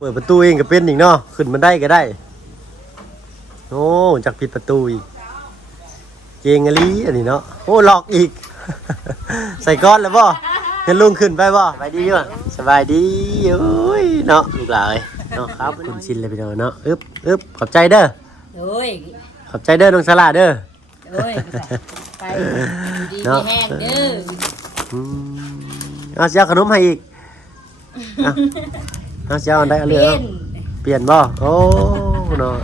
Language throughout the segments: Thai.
เปิดประตูเองก็เป็นอีกเนาะขึ้นมันได้ก็ได้โอ้จากปิดประตูอีกเจงอลีอันนี้เนาะโอ้หลอกอีก ใส่ก้อนแล้วบ่เห็นลุงขึ้นไปบ่สบายดีอยู่สบายดีโอ้ยเนาะลูกหลานเนาะครับคุณชินเลยพี่น้องเนาะอึบขอบใจเด้อโอ้ยขอบใจเด้อน้องสลาเด้อโอ้ยไปดีแห้งเด้อเอาเสียขนมให้อีกเอาเสียอันใดเอาเรื่องเปลี่ยนบ่โอ้เนาะ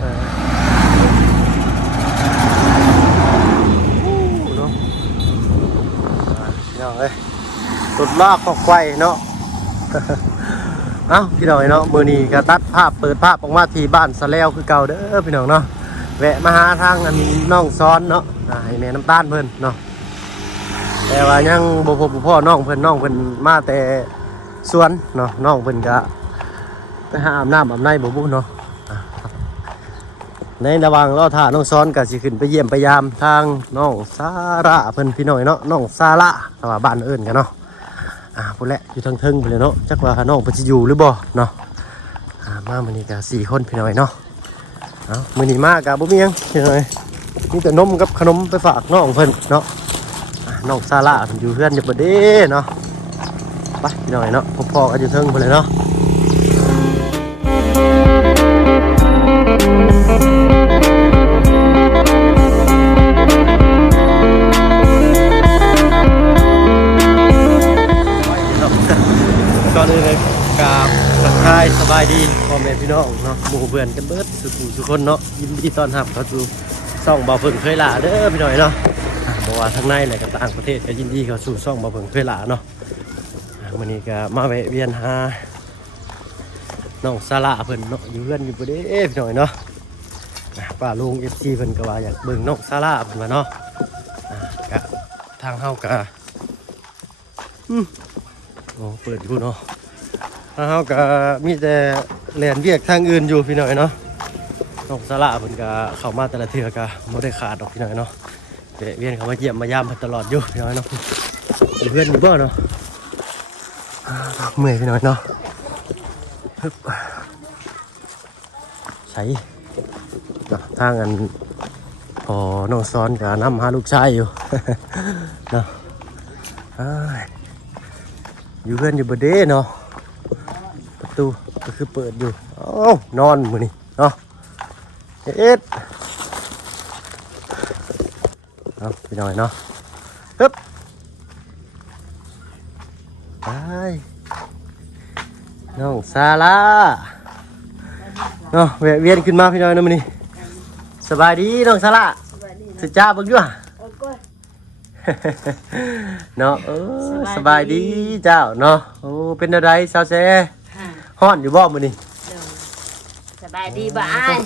เนาะเอ้ยตุดลากขอกไข่เนาะเอ้าพี่น้องเนาะมื้อนี้ก็ตัดภาพเปิดภาพออกมาที่บ้านสะแล้วคือเก่าเด้อพี่น้องเนาะแวะมาหาทางอันน้องซ้อนเนาะให้แม่น้ำตาลเพิ่นเนาะแต่ว่ายังบ่พบพ่อน้องเพิ่นมาแต่สวนเนาะน้องเพิ่นก็ไปหาอาบน้ำอาบในบ่บุเนาะในระหว่างรอท่าน้องซ้อนก็สิขึ้นไปเยี่ยมไปยามทางน้องซาระเพิ่นพี่น้อยเนาะน้องซาระแต่ว่าบ้านเอิ้นกันเนาะพุ่นแหละอยู่ทางเทิงพุ่นเลยเนาะจักว่าน้องเพิ่นสิอยู่หรือบ่เนาะมามื้อนี้ก็4คนพี่น้อยเนาะมื้อนี้มาก็บ่มีหยังพี่น้อยมีแต่นมกับขนมไปฝากน้องเพิ่นเนาะน้องซาระเพิ่นอยู่เฮือนอยู่บ่เด้เนาะไปพี่น้อยเนาะพ่อๆก็อยู่เทิงพุ่นเลยเนาะก่อนอื่นเลยกราบทักทายสบายดีพ่อแม่พี่น้องเนาะหมู่เพื่อนกันเบิดทุกคนเนาะยินดีต้อนรับเข้าสู่ช่องบ่าวเพิ่งเคยหล่าเด้อพี่น้อยเนาะบ่ว่าทั้งในและก็ต่างประเทศก็ยินดีเข้าสู่ช่องบ่าวเพิ่งเคยหล่าเนาะวันนี้ก็มาแวะเวียนหาน้องซาระเพิ่นเนาะอยู่เพื่อนอยู่บ่เด้พี่น้อยเนาะป้าลุง FC เพิ่นก็ว่าอยากเบิ่งน้องซาระเพิ่นว่าเนาะก็ทางเฮาก็โอ้เปิดอยู่เนาะทางเฮาก็มีแต่แล่นเวียกทางอื่นอยู่พี่น้อยเนาะน้องซาระเพิ่นก็เข้ามาแต่ละเทื่อก็บ่ได้ขาดดอกพี่น้อยเนาะเวียนเข้ามาเยี่ยมมายามเพิ่นตลอดอยู่พี่น้อยเนาะอยู่เพื่อนอยู่บ่เนาะเมื่อยพี่น้อยเนาะใส่ทางอันพอน้องซ้อนกับน้ำหาลูกชายอยู่ เนาะอยู่เพื่อนอยู่บนเด้เนาะประตูก็คือเปิดอยู่นอนมือนี่เนาะเอาพี่น้อยเนาะปึ๊บไปน้องซาร่าเนาะแวะเวียนขึ้นมาพี่น้อยนะมื้อนี้สบายดีน้องซาร่าสุดจ้าเบิ่งอยู่เนาะสบายดีเจ้าเนาะโอ้เป็นอะไรสาวแซ่ฮ้อนอยู่บ่มื้อนี้สบายดีบ่อ้าย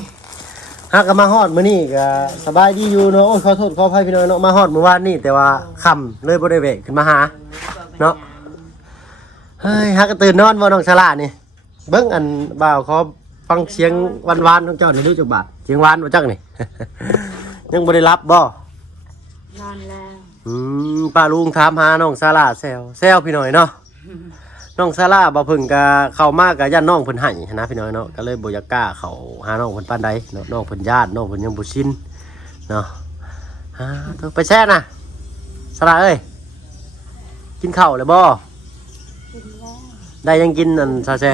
ฮักก็มาฮอดมื้อนี้ก็สบายดีอยู่เนาะโอ้ยขอโทษขออภัยพี่น้อยเนาะมาฮอดเมื่อวานนี้แต่ว่าค่ำเลยบ่ได้แวะขึ้นมาหาเนาะเฮ้ยฮักก็ตื่นนอนบ่น้องซาร่านี่เบิ่งอันบ่าวขอฟังเสียงหวานๆของเจ้าได้รู้จักบาดเสียงหวานบ่จักนี่ ยังบ่ได้รับบ่นอนแล้วป้าลุงถามหาน้องซาร่าแซวพี่น้อยเนาะน้องซาร่าบ่เพิ่งก็เข้ามาก็ย่านน้องเพิ่นให้นะพี่น้อยเนาะก็เลยบ่อยากกล้าเข้าหาน้องเพิ่นปานใดเนาะน้องเพิ่นญาติน้องเพิ่นยังบ่ชินเนาะต้องไปแช่น่ะซาร่าเอ้ยกินข้าวแล้วบ่กินแล้วได้ยังกินอันซาแซ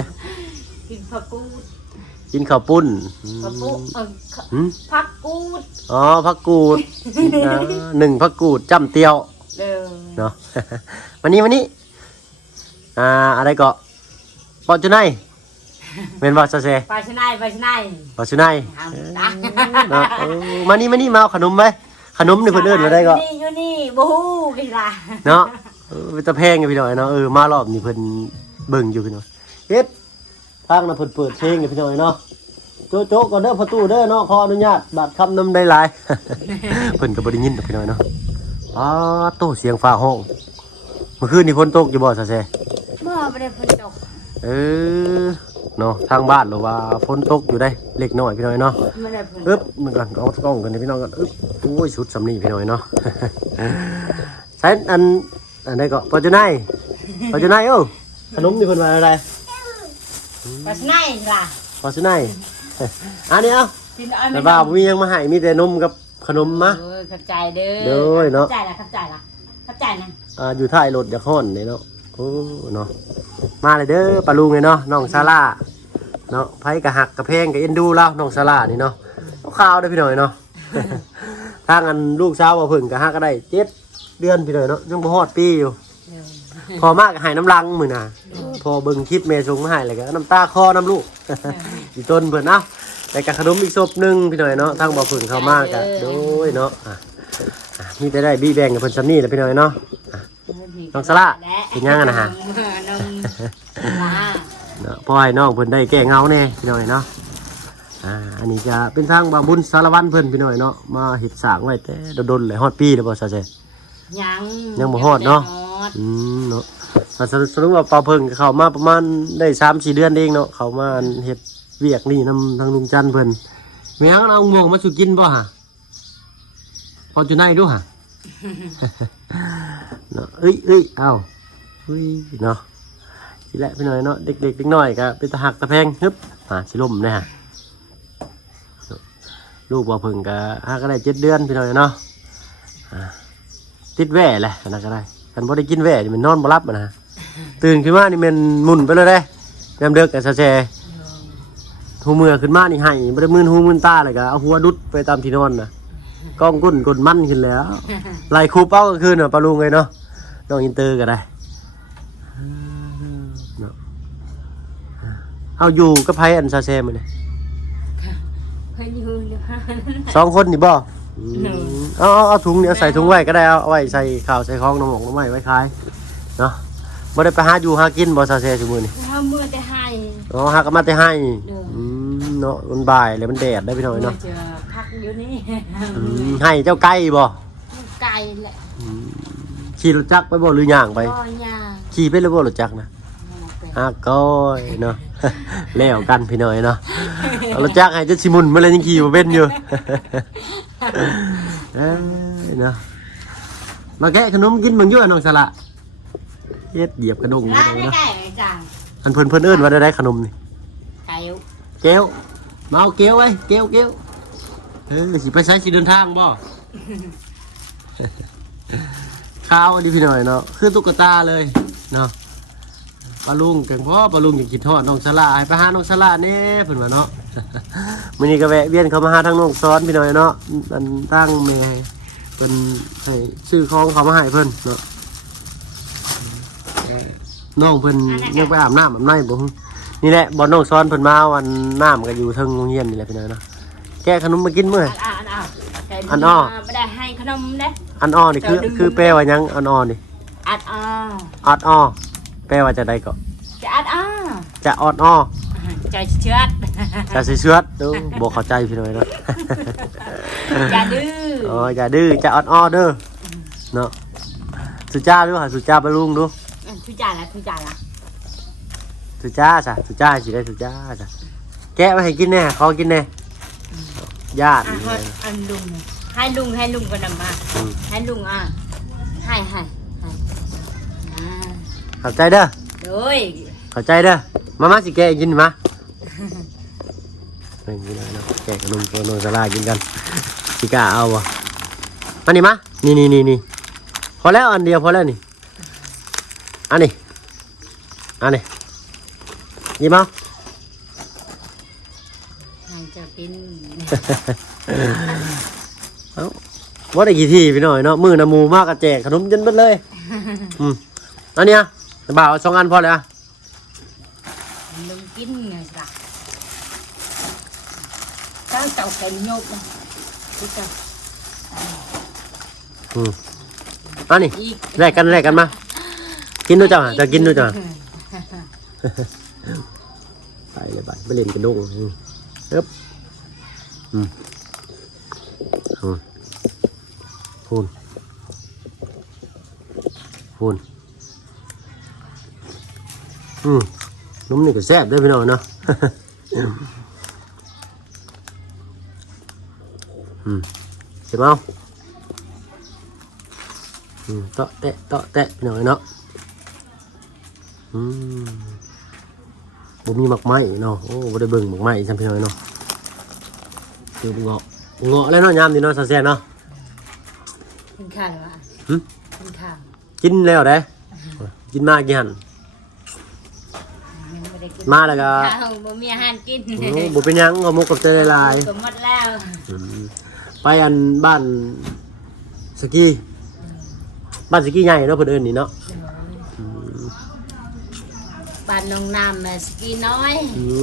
กินผักกูดกินข้าวปุ้นผักกูดผักกูดอ๋อผักกูด1ผักกูดจ้ำเตียวเนาะ วันนี้อะไรก็ปอจุไนเป็นบอสเซ่ปลาชนายปอจุไนเนาะมานี่มาเอาขนมไหมขนมนี่เพิ่นเอิ้นว่าได้ก็อยู่นี่บ่ฮู้กี่ล่ะเนาะเป็นตะแพงกันพี่น้อยเนาะมารอบนี้เพิ่นเบิ่งอยู่พี่น้อยเฮ็ดทางน่ะเพิ่นเปิดเพลงกันพี่น้อยเนาะโจ๊กก่อนเด้อประตูเด้อเนาะขออนุญาตบาดคำนำได้หลาย เพิ่นก็บ่ได้ยินดอกพี่น้อยเนาะโตเสียงฟ้าห้องเมื่อคืนนี่ฝนตกอยู่บ่ซะแซ่บ่ได้ฝนตกเนาะทางบ้านหรือว่าฝนตกอยู่ได้เล็กน้อยพี่น้อยเนาะอึ๊บเหมือนกันเอากล้องกันพี่น้องกันอึ๊บโอ้ยชุดสำนีพี่น้อยเนาะ ใช้อันใดก็ปอจุไนโอ้ขนมนี่เพิ่นว่าอะไร ปลาสไนล่ะ พอสิไหนอันนี้เอา กินอัน แต่บ่าวมียังมาให้มีแต่นมกับขนมมะ ขับใจเด้อ เด้อเนาะ ขับใจล่ะขับใจนะ อยู่ท้ายรถอย่าห้อนเลยเนาะโอ้เนาะมาเลยเด้อปลาลุงเลยเนาะน้องซาร่าเนาะไผกะหักกะเพงกะเอ็นดูแล้วน้องซาร่านี่เนาะข้าวได้อพี่หน่อยเนาะ ทางอันลูกสาวบ่เพิ่งกะหักก็ได้7 เดือนพี่หน่อยเนาะยังบ่ฮอดปีอยู่ พอมากหายน้ำลังมือน่ะพอเบิ่งคลิปเมย์ส่งมาให้เลยก็น้ำตาคอน้ำลูก อีต้นเพิ่นเนาะแต่กับขนมอีกศพหนึงพี่หน่อยเนาะทั้งบ่เพิ่งเข้ามากะโดยเนาะมีแต่ได้บี้แบ่งกับเพิ่นซ้ำนี่แหละพี่หน่อยเนาะน้องสละกินยังกันนะฮะ เนาะพอให้น้องเพิ่นได้แก้เงาแน่พี่หน่อยเนาะอันนี้จะเป็นทางบาบุญสารวัตรเพิ่นพี่หน่อยเนาะมาเฮ็ดสร้างไว้แต่โดนๆเลยฮอดปีแล้วบ่ซะเซ่ยังบ่ฮอดเนาะเนาะสรุปว่าปลาเพิ่งเข้ามาประมาณได้3-4 เดือนเองเนาะเข้ามาเฮ็ดเวียกนี่นำทางลุงจันทร์เพิ่นแม่เอางวงมาสู่กินบ่ฮะพอจะได้ดูฮะ เนาะเอ้ยเอ้าเฮ้ยเนาะทีแรกพี่หน่อยเนาะเด็กๆเด็กน้อยก็เป็นตะหักตะแพงฮึบสิล่มนะฮะลูกบ่เพิ่งก็ก็ได้7 เดือนพี่หน่อยเนาะติดแว่แหละนั่นก็ได้คันบ่ได้กินแว่นี่มันนอนบ่หลับนะ ตื่นขึ้นมานี่มันหมุนไปเลยเด้ยามเด็กกับซาแซหูเมื่อขึ้นมานี่ให้บ่ได้มืนหูมืนตาเลยก็เอาหัวดุดไปตามที่นอนน่ะกล้องก้นกดมั่นขึ้นแล้วไล่คูเป้ากลางคืนน่ะปลาลุงเลยเนาะน้องอินเตอร์ก็ได้เอาอยู่กับไผอันซาแซมื้อนี่2 คนนี่บ่เอาถุงเนี่ยใส่ถุงไว้ก็ได้เอาไว้ใส่ข้าวใส่ของน้ำหมกน้ำไม้ไว้ขายเนาะบ่ได้ไปหาอยู่หากินบ่ซาแซ่ซุมื้อนี่เฮามื้อแต่ให้หาก็มาแต่ให้เนาะมันบ่ายแล้วมันแดดได้พี่น้อยเนาะพักอยู่นี่ให้เจ้าไก่บ่ไก่แหละขี่รถจักรไปบ่หรือย่างไปบ่ย่างขี่ไปหรือบ่รถจักรนะก้อยเนาะแล้วกันพี่น้อยเนาะรถจักรให้จะสิมุนมาเลยยังขี่บ่เป็นอยู่เนาะมาแกะขนมกินมึงอยู่น้องสละเฮ็ดเหยียบกระดุมเลยเนาะอันเพิ่นเอิ้นว่าได้ขนมนี่แก้วมาเอาแก้วไว้แก้วสิไปใช้สิเดินทางบ่ข้าวดิพี่หน่อยเนาะคือตุ๊กตาเลยเนาะปลาลุงเก่งพ่อปลาลุงอยากกินทอดน้องสละให้ไปหาน้องสละแน่เพิ่นว่าเนาะมื้อนี้ก็แวะเวียนเข้ามาหาทางน้องซ้อนพี่หน่อยเนาะอันตั้งแม่เพิ่นให้ซื้อของเขามาให้เพิ่นเนาะน้องเพิ่นยังไปอาบน้ำอาบในบ่นี่แหละบ่น้องซ้อนเพิ่นมาวันน้ำก็อยู่เทิงโรงเรียนนี่แหละพี่น้อยเนาะแกะขนมมากินมื้ออันอ้อบ่ได้ให้ขนมเด้อันอ้อนี่คือแปลว่าหยังอันอ้อนี่อัดอ้ออัดอ้อแปลว่าจะได้ก็จะอัดอ้อจะออดอ้อใจเชือดจะสิเชือดดูบ่เข้าใจพี่น้อยเนาะอย่าดื้ออย่าดื้อจะออดอ้อเด้อเนาะสุจ้าดูหาสุจ้าปลาลุงดูสุจ้าละสุจ้าจ้ะสุจ้าสิได้สุจ้าจ้ะแกะมาให้กินแน่ขอกินแน่ญาติอันลุงให้ลุงก็นำมาให้ลุงให้เข้าใจเด้อโอ้ยเข้าใจเด้อมาสิแกะกินมานี่เลยเนาะแกะขนมตัวโนซาลากินกันสิกล้าเอาบ่อันนี้มานี่พอแล้วอันเดียวพอแล้วนี่อันนี้ยิ้มเอาจะกินเอาว่าได้กี่ทีพี่หน่อยเนาะมือน้ำมูมากกระแจกขนมจนเบิดเลยอันเนี้ยบ่าว2 อันพอเลยลุงกินไงล่ะข้าวเต่าไก่โยกนะอันนี้แลกกันมากินด้วยจ้ะจะกินด้วยจ้ะไปเลยไปเล่นกระด้งปึ๊บพูนนุ่มนี่ก็แซ่บด้วยพี่น้องเนาะเห็นไหมเตาะแตะพี่น้องเนาะ บ่มีหมักไม้เนาะโอ้บ่ได้เบิ่งหมักไม้จำพี่น้อยเนาะคือเงาะแล้วเนาะยามนี่เนาะซะแซ่เนาะ กินข้าววะ หึ กินข้าว กินแล้วเด้กินมากี่หั่น ยังไม่ได้กิน มาแล้วก็ ข้าวบ่มีอาหารกิน โอ้บ่เป็นหยังเอาหมกกับเตยลาย ก็หมดแล้ว ไปอันบ้านสกีบ้านสกีใหญ่เนาะเพิ่นเอิ้นนี่เนาะ บ้านน้องน้ำสกีน้อย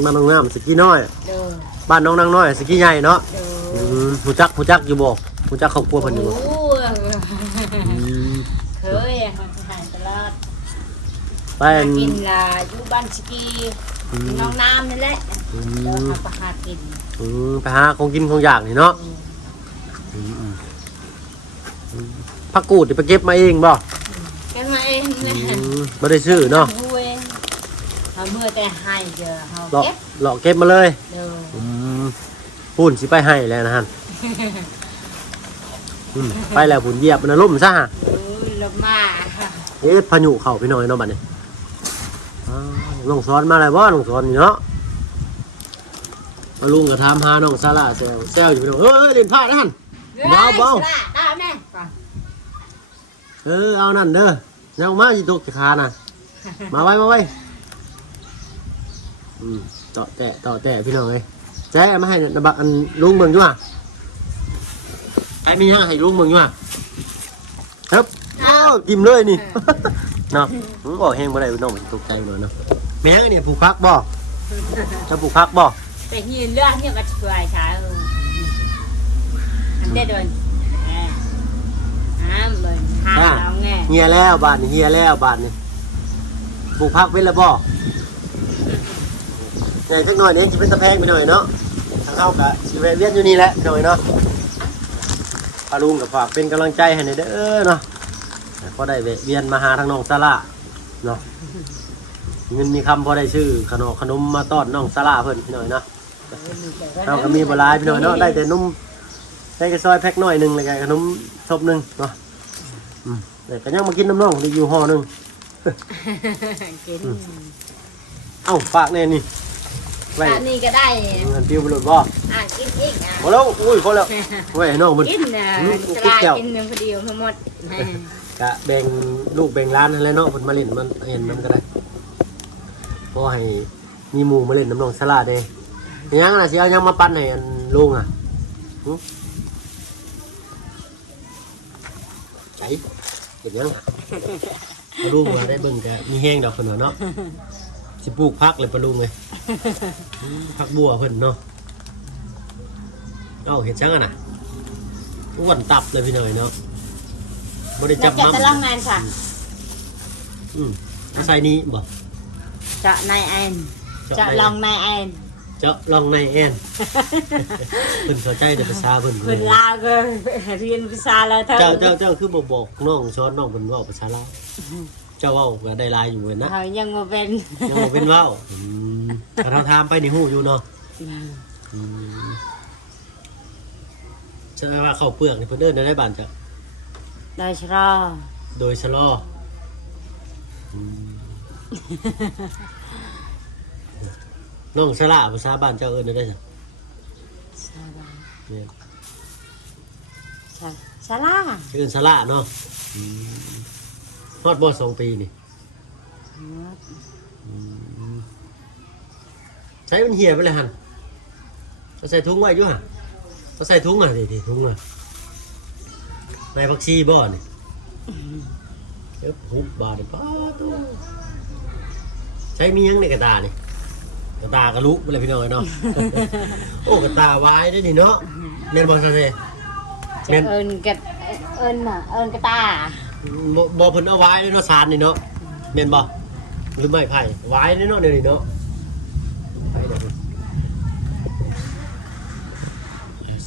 บ้านน้องน้ำสกีน้อย เด้อ บ้านน้องนางน้อยสกีใหญ่เนาะ เด้อ ผู้จักอยู่บ่ผู้จักครอบครัวเพิ่นอยู่บ่ โอ้ อืม เคยหายตลอด ไปอัน กินล่ะอยู่บ้านสกีน้องน้ำนี่แหละเดี๋ยวหาไปหากิน ไปหาของกินของอยากนี่เนาะผักกูดนี่ไปเก็บมาเองบ่ แกมาเองเลย บ่ได้ซื้อเนาะ ดูเองเขาเมื่อแต่ให้เจอเขา เลาะ เก็บ เลาะเก็บมาเลย เด้อ ปุ่นสิไปให้แล้วนะฮะไปแล้วปุ่นเหยียบมันล่มซะฮะ ลบมา เอ๊ะพายุเข้าพี่น้อยเนาะบัดนี้น้องสอนมาแล้วบ่น้องสอนนี่เนาะมาลุงก็ถามหาน้องซาร่าแซวอยู่พี่น้องเล่นพลาดนะหั่น เบา ได้แม่ก่อน เอานั่นเด้อยังมาสิตกจะคาน่ะมาไว้ต่อแต่พี่น้องเอ้ยแจ๊มาให้นะบักอันลุงเบิ่งอยู่อ่ะไอ้มีหยังให้ลุงเบิ่งอยู่อ่ะครับกิมเลยนี่ เนาะผมบอกเฮงบ่ได้น้องตกใจหน่อยเนาะแม่งอันนี้ปลูกผักบ่จะปลูกผักบ่ แต่ยืนเรื่องเนี่ยก็ช่วยค่ะอันเด็ดเลยเหมือนหาเราไง เฮียแล้วบาดนี่ปลูกผักเป็นแล้วบ่ใหญ่สักหน่อยนี่จะเป็นตะแพงไปหน่อยเนาะทางเข้ากับสิแวะเวียนอยู่นี่แหละหน่อยเนาะปาลุงกับฝากเป็นกำลังใจให้หน่อยเด้อเนาะพอได้แวะเวียนมาหาทางน้องซาร่าเนาะเงินมีคำพอได้ชื่อขนมมาต้อนน้องซาร่าเพิ่นพี่หน่อยเนาะเราก็มีบหลายพี่หน่อยเนาะได้แต่นมได้กระซอยแพ็คหน่อยหนึงแล้วก็ขนมทบหนึงเนาะแต่ก็ยังมากินน้ำน้องได้อยู่ห่อหนึง กิน เอ้าฝากแน่นี่ไว้ อันนี้ก็ได้ เงินติวไปโหลดบ่ กินอีก พอแล้วอุ้ยพอแล้วไว้ให้น้องมัน กินนะสลากินหนึ่งคนเดียวทั้งหมด กะแบ่งลูกแบ่งร้านอะไรเนาะเพิ่นมาเล่นมันเห็นมันก็ได้พอให้มีหมู่มาเล่นน้ำน้องสลาเด้ยังน่ะสิเอายังมาปั้นให้อันลุงอ่ะใจเห็นยังปลาลุงมาได้เบิ่งกะมีแห้งดอกเพิ่นเนาะสิปลูกผักเลยปลาลุงเลยผักบัวเพิ่นเนาะเห็นจังอ่ะน่ะอ้วนตับเลยพี่หน่อยเนาะบ่ได้จับ จะ น้ำ ลองงานค่ะ ใส่นี้บ่ จะนายแอนจะลองนายแอน เจาะลองในแอน เพิ่นเข้าใจแต่ภาษาเพิ่น คนลาวก็เรียนภาษาแล้วเท่า เจ้าคือบ่บอกน้องสอนน้องเพิ่นเว้าภาษาลาวเจ้าเว้าก็ได้หลายอยู่นะ เขายังมาเป็น ยังบ่เป็นเว้าถ้าเราถามไปนี่ฮู้อยู่เนาะใช่ว่าข้าวเปลือกนี่เพิ่นเอิ้นได้บ้านจ้ะ โดยชรอ โดยชะลอน้องสละภาษาบ้านเจ้าเอิ้นได้จ้ะเนี่ย ชาลา เอิ้นสละเนาะฮอดบ่2 ปีนี่ใช้มันเหี่ยไปเลยหั่นเอาใส่ถุงไว้อยู่หั่นเอาใส่ถุงอ่ะดิถุงอ่ะในผักชีบ่นี่หุบบาดป้าตู้ใช้มียังในกระตานี่กระตากระลุกไปเลยพี่น้อยเนาะ โอ้กระตาไว้ได้นี่เนาะเมนบอลซาเซ่ จะเอิญกระเอิญน่ะเอิญกระตา บอเพิ่นเอาไว้เนาะซานนี่เนาะเมนบอหรือไม่ไผ่ไว้เนาะเดี๋ยวนี้เนาะ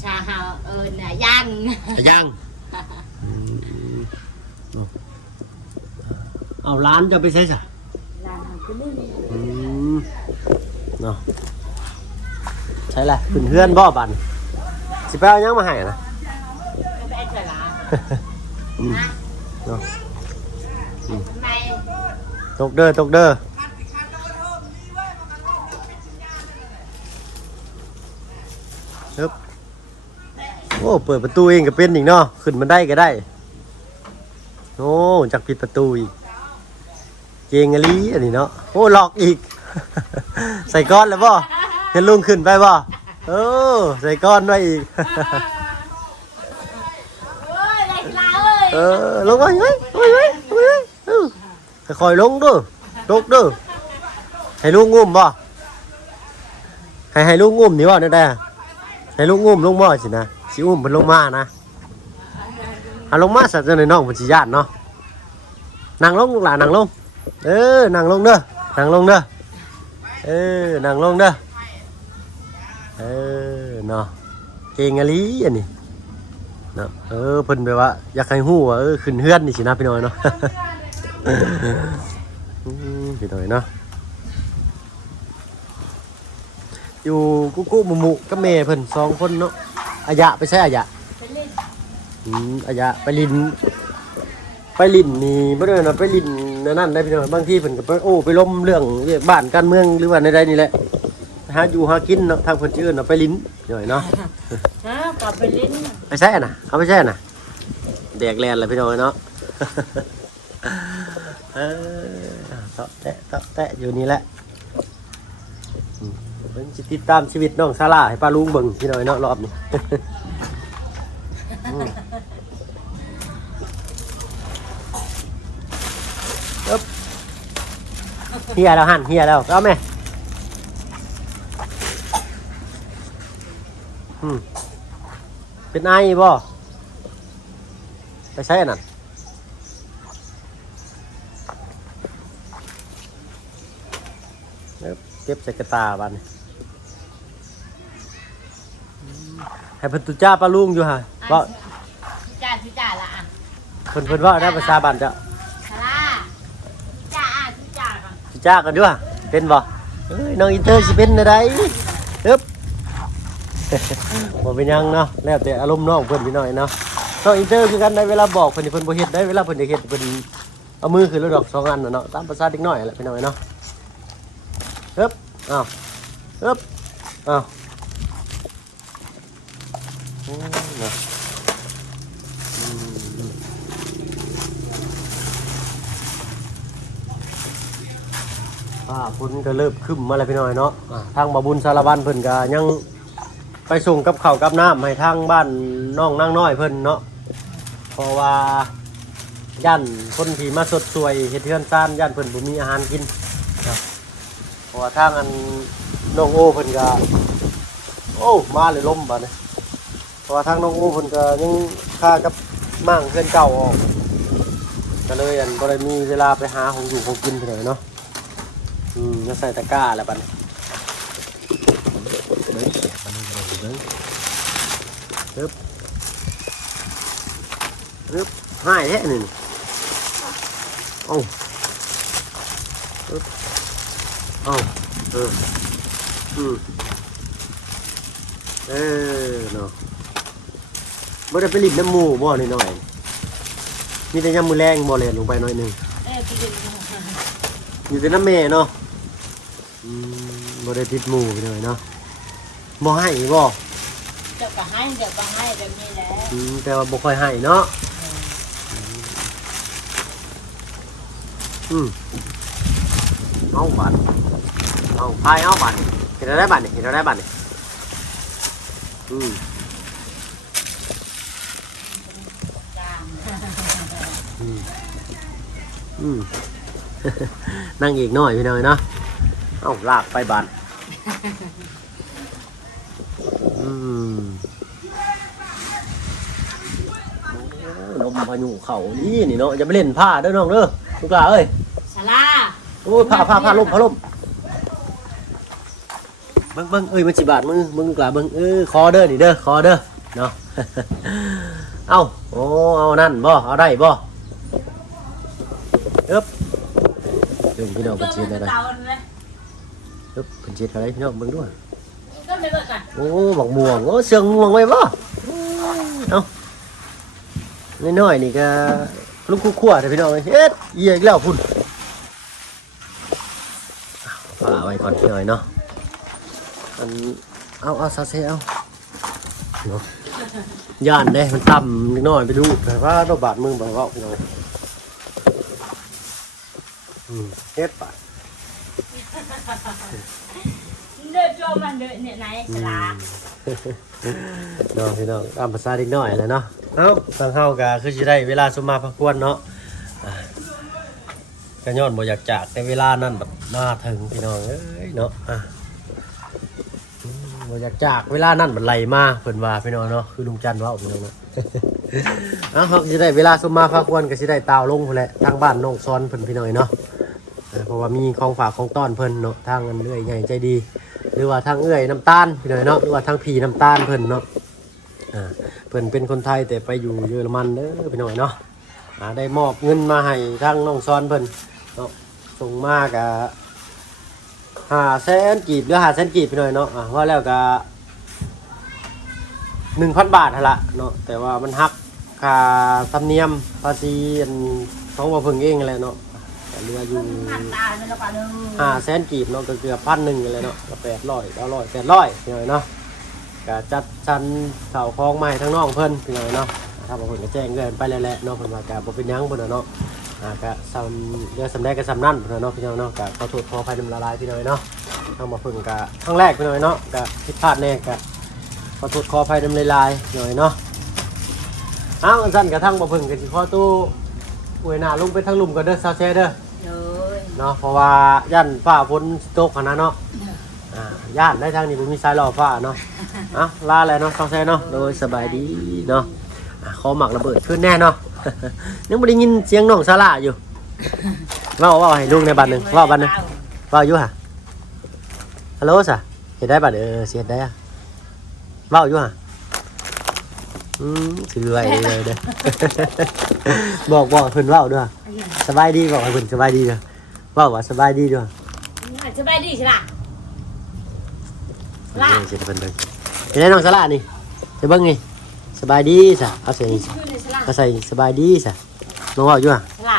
ชาเฮาเอิญน่ะย่าง ยังเอาร้านจะไปใช้จ้ะ ร้านเขาคือนี่ เนาะใช่แหละเพื่อนบ่บันสิไปเอายังมาให้นะ ไม่เป็นไรล่ะ เนาะ ทำไม ตกเด้อ ครับโอ้เปิดประตูเองก็เป็นอีกเนาะขึ้นมันได้ก็ได้โอ้จักปิดประตูอีกเจงอลีอันนี้เนาะโอ้หลอกอีก ใส่ก้อนแล้วบ่เห็นลุงขึ้นไปบ่โอ้ใส่ก้อนไว้อีก ลงไปเฮ้ยค่อยๆลงด้วยลงด้วยให้ลูกงุ่มบ่ให้ลูกงุ่มนี่บ่ได้ให้ลูกงุ่มลงบ่สินะสิอุ้มมันลงมานะลงมาสัตว์จะในน้องมันสิญาติเนาะนั่งลงลูกหลานนั่งลงนั่งลงเด้อนั่งลงเด้อนั่งลงเด้อเนาะเก่งอะลีอันนี้เนาะเพิ่นแบบว่าอยากให้ฮู้ว่าขึ้นเฮือนนี่สินะพี่น้อยเนาะ พี่น้อยเนาะอยู่กุ๊กมุกับแม่เพิ่น2คนเนาะอายะไปใช้อายะอายะไปลินนี่บ่ได้เนาะไปลินนั่นได้พี่น้อยบางทีเพิ่นก็ไปไปล้มเรื่องบ้านการเมืองหรือว่าใดๆนี่แหละหาอยู่หากินเนาะทางเพิ่นชื่อเนาะไปลินหน่อยเนาะกลับไปลิ้นไปใช่น่ะเขาไปใช่น่ะแดกแลนเลยพี่น้อยเนาะเตาะแตะอยู่นี่แหละเพิ่นสิติดตามชีวิตน้องซาร่าให้ป้าลุงเบิ่งพี่น้อยเนาะรอบนี้เฮียแล้วหั่นเฮียแล้วเอาไหมเป็นไอบ่ไปใช้นั่นเก็บใส่กระตาบ้านให้เพิ่นตุจ้าปลาลุงอยู่ฮะบ่จ้าละอ่ะเพิ่นว่าได้ภาษาบ้านจ้ะซาร่าจ้าก่อน จ้ากันด้วยเป็นบ่น้องอินเตอร์สิเป็นอะไรบ่เป็นยังเนาะแล้วแต่อารมณ์น้องเพิ่นพี่น้อยเนาะน้องอินเตอร์คือกันได้เวลาบอกเพิ่นบ่เฮ็ดได้เวลาเพิ่นจะเฮ็ดเพิ่นเอามือขึ้นแล้วดอก2อันเนาะตามภาษาเด็กน้อยแหละพี่น้อยเนาะอ้าวฝนก็เริ่มขึ้นมาแล้วพี่น้อยเนาะทางบ่บุญสารบัญเพิ่นก็ยังไปส่งกับข้าวกับน้ำให้ทางบ้านน้องนางน้อยเพิ่นเนาะเพราะว่าย่านคนที่มาสดสวยเฮ็ดเฮือนซ่านย่านเพิ่นบ่มีอาหารกินเพราะว่าทางอันน้องโอเพิ่นก็มาเลยล้มบัดนี้เพราะว่าทางน้องโอเพิ่นก็ยังค่ากับมั่งเพื่อนเก่าออกก็เลยบ่ได้มีเวลาไปหาของอยู่ของกินเท่าไหร่เนาะจะใส่ตะกร้าแล้วบัดนี้หายแท้นี่เนาะบ่ได้ไปลิ้นน้ำหมูบ่นิดหน่อยมีแต่ยำมือแรงบ่เลยลงไปหน่อยนึงอยู่แต่น้ำแม่เนาะบ่ได้ติดหมูไปหน่อยเนาะบ่ให้บ่เดี๋ยวก็ให้แบบนี้แหละแต่ว่าบ่ค่อยให้เนาะเอาบัตรเอาพายเอาบัตรเห็นเราได้บัตรนี่นั่งอีกหน่อยพี่น้อยเนาะเอาลากไปบัตรลมพายุเข่านี่เนาะจะไปเล่นผ้าเด้อน้องเด้อลูกหลานเอ้ยซาร่าโอ้ผ้าล่มเบิ่งมันสิบาทมึงลูกหลานเบิ่งคอเด้อนี่เด้อคอเด้อเนาะเอานั่นบ่เอาได้บ่เดี๋ยวพี่น้องเพิ่นเช็ดได้เพิ่นเช็ดอะไรพี่น้องเบิ่งด้วยบักม่วงเสืองม่วงไว้บ่เอาน้อยๆนี่ก็ลูกคั่วๆเด้อพี่น้องเฮ็ดเยี่ยอีกแล้วพุ่นฝาไว้ก่อนพี่น้อยเนาะเอาซาเซ่เอา เนาะย่านเด้มันต่ำนิดหน่อยไปดูแต่ว่าตัวบาดมึงบอกว่าพี่น้องเฮ็ดปะ เดินโจมันเดินเนี่ยไหนฉลาด เนาะพี่น้องตามภาษาเด็กน้อยแหละเนาะเอ้าทางเฮาก็คือสิได้เวลาสมมาพักควรเนาะก็ย้อนบ่อยากจากในเวลานั้นแบบมาถึงพี่น้องเอ้ยเนาะบ่อยากจากเวลานั้นมันไหลมาเพิ่นว่าพี่น้องเนาะคือลุงจันทร์ว่าพี่น้องเนาะ เอ้าเฮาสิได้เวลาสมมาพักควรก็สิได้ตาวลงพุ่นแหละทางบ้านน้องซ้อนเพิ่นพี่น้องเนาะเพราะว่ามีของฝากของต้อนเพิ่นเนาะทางอันเอื้อยใหญ่ใจดีหรือว่าทางเอื้อยน้ำตาลพี่น้องเนาะหรือว่าทางพี่น้ำตาลเพิ่นเนาะเพิ่นเป็นคนไทยแต่ไปอยู่เยอรมันเด้อพี่น้องเนาะได้มอบเงินมาให้ทางน้องซ้อนเพิ่นเนาะส่งมากะ500,000 กีบหรือ500,000 กีบพี่น้องเนาะว่าแล้วก็ 1,000 บาทหั่นล่ะเนาะแต่ว่ามันหักค่าธรรมเนียมภาษีของบ่เพิ่งเองแหละเนาะเหลืออยู่500,000 กีบเนาะก็เกือบ 1,000 เลยเนาะก็800 900 800พี่น้องเนาะก็จัดชั้นเสาคล้องไม้ทั้งน้องเพิ่นพี่น้องเนาะถ้าบ่เพิ่นก็แจ้งเงินไปแล้วแหละเนาะเพิ่นว่าก็บ่เป็นหยังเพิ่นเนาะก็ซ้ำเรือสำแดงก็ซ้ำนั่นพี่น้องเนาะพี่น้องเนาะก็ขอโทษขออภัยน้ำละลายพี่น้องเนาะทางบ่เพิ่นก็ครั้งแรกพี่น้องเนาะก็ผิดพลาดแน่ก็ขอโทษขออภัยน้ำละลายพี่น้องเนาะอันสั้นก็ทางบ่เพิ่นก็สิขอตู้อวยหน้าลงไปทางลุ่มก่อนเด้อซาวแซ่เด้อเนาะเพราะว่าย่านฟ้าฝนตกนะเนาะย่านได้ทางนี้ผมมีสายล่อฟ้าเนาะลาแล้วเนาะซาวแซ่เนาะโดยสบายดีเนาะขอหมักระเบิดขึ้นแน่เนาะยังไม่ได้ยินเสียงน้องซาร่าอยู่ว่าให้ลุงในบัตรหนึ่งว่าบัตรหนึ่งว่าอยู่ฮะฮัลโหลสะเห็นได้บัตรเสียได้อะว่าอยู่ฮะถือไว้เลยเด้อบอกเพิ่นว่าด้วยสบายดีบอกให้เพิ่นสบายดีด้วยว่าสบายดีด้วยสบายดีใช่ไหมล่ะเสียเพิ่นเบิ่งเห็นได้น้องซาร่านี่จะเบิ่งนี่สบายดีสะเอาใส่นี่เอาใส่สบายดีสะน้องว่าอยู่ฮะล่ะ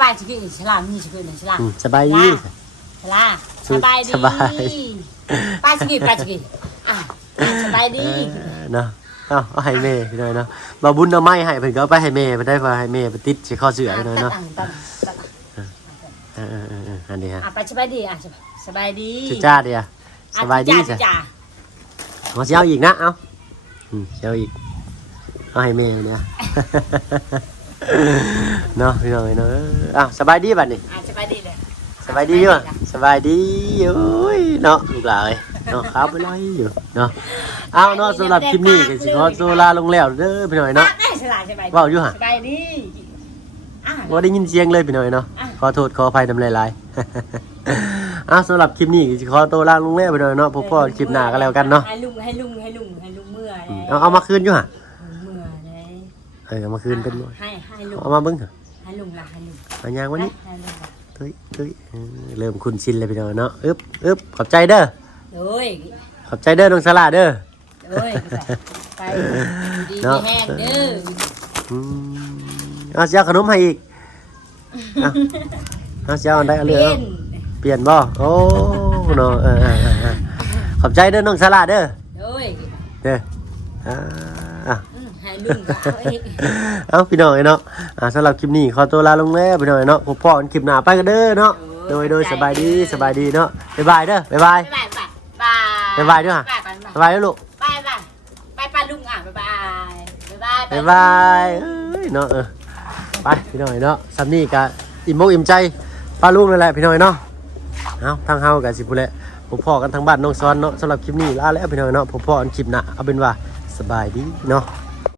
ป้าจะกินฉลามนี่จะกินฉลามสบายดีฉลามสบายดีป้าจะกินสบายดีเนาะเอาให้แม่ไปหน่อยเนาะบ่บุญเอาไม้ให้เพิ่นก็เอาไปให้แม่ไปได้ว่าให้แม่ไปติดสิข้อเสือไปหน่อยเนาะอันนี้ฮะไปสบายดีสบายดีจ้าเดียวสบายดีจ้ะเอาสิเอาอีกนะเอาสิเอาอีกเอาให้แม่เนี่ยเนาะพี่น้องเนาะสบายดีบัดนี้สบายดีเลยสบายดีอยู่สบายดีโอ้ยเนาะลูกหลานเนาะครับไปเลยอยู่เนาะเอาเนาะสำหรับคลิปนี้ก็สิขอโซลาลงแล้วเด้อพี่น้อยเนาะว้าวอยู่ห่ะสบายดีว่าได้ยินเสียงเลยพี่น้อยเนาะขอโทษขออภัยน้ำลายๆสำหรับคลิปนี้ก็สิขอโตลาลงแล้วพี่น้อยเนาะพบพ่อคลิปหน้าก็แล้วกันเนาะให้ลุงเมื่อเอามาคืนอยู่ห่ะเมื่อเลยเอามาคืนเป็นให้ลุงเอามาเบิ่งเหรอให้ลุงเอายางวันนี้ตุ้ยเริ่มคุ้นชินเลยพี่น้อยเนาะอึ๊บขอบใจเด้อขอบใจเด้อน้องสลาเด้อไปดีแห้งเด้เอาเสียขนมให้อีกเอาเสียอันใดเอาเรื่องเปลี่ยนบ่โอ้เนาะขอบใจเด้อน้องสลาเด้อให้ลุงเอาพี่น้อยเนาะสำหรับคลิปนี้ขอตัวลาลงแล้วพี่น้อยเนาะพบพ่อกันคลิปหน้าไปกันเด้อเนาะโดยสบายดีเนาะบ๊ายบายเด้อบ๊ายบายด้วยค่ะบ๊ายบายด้วยลูกไปลุงบ๊ายบายเนาะไปพี่น้อยเนาะซัมนี่กะอิ่มอกอิ่มใจป้าลุงนั่นแหละพี่น้อยเนาะเอาทางเฮากับสิบุเล่ผมพ่อกันทางบ้านน้องซ้อนเนาะสำหรับคลิปนี้ลาแล้วพี่น้อยเนาะผมพ่อกันคลิปหน้าเอาเป็นว่าสบายดีเนาะ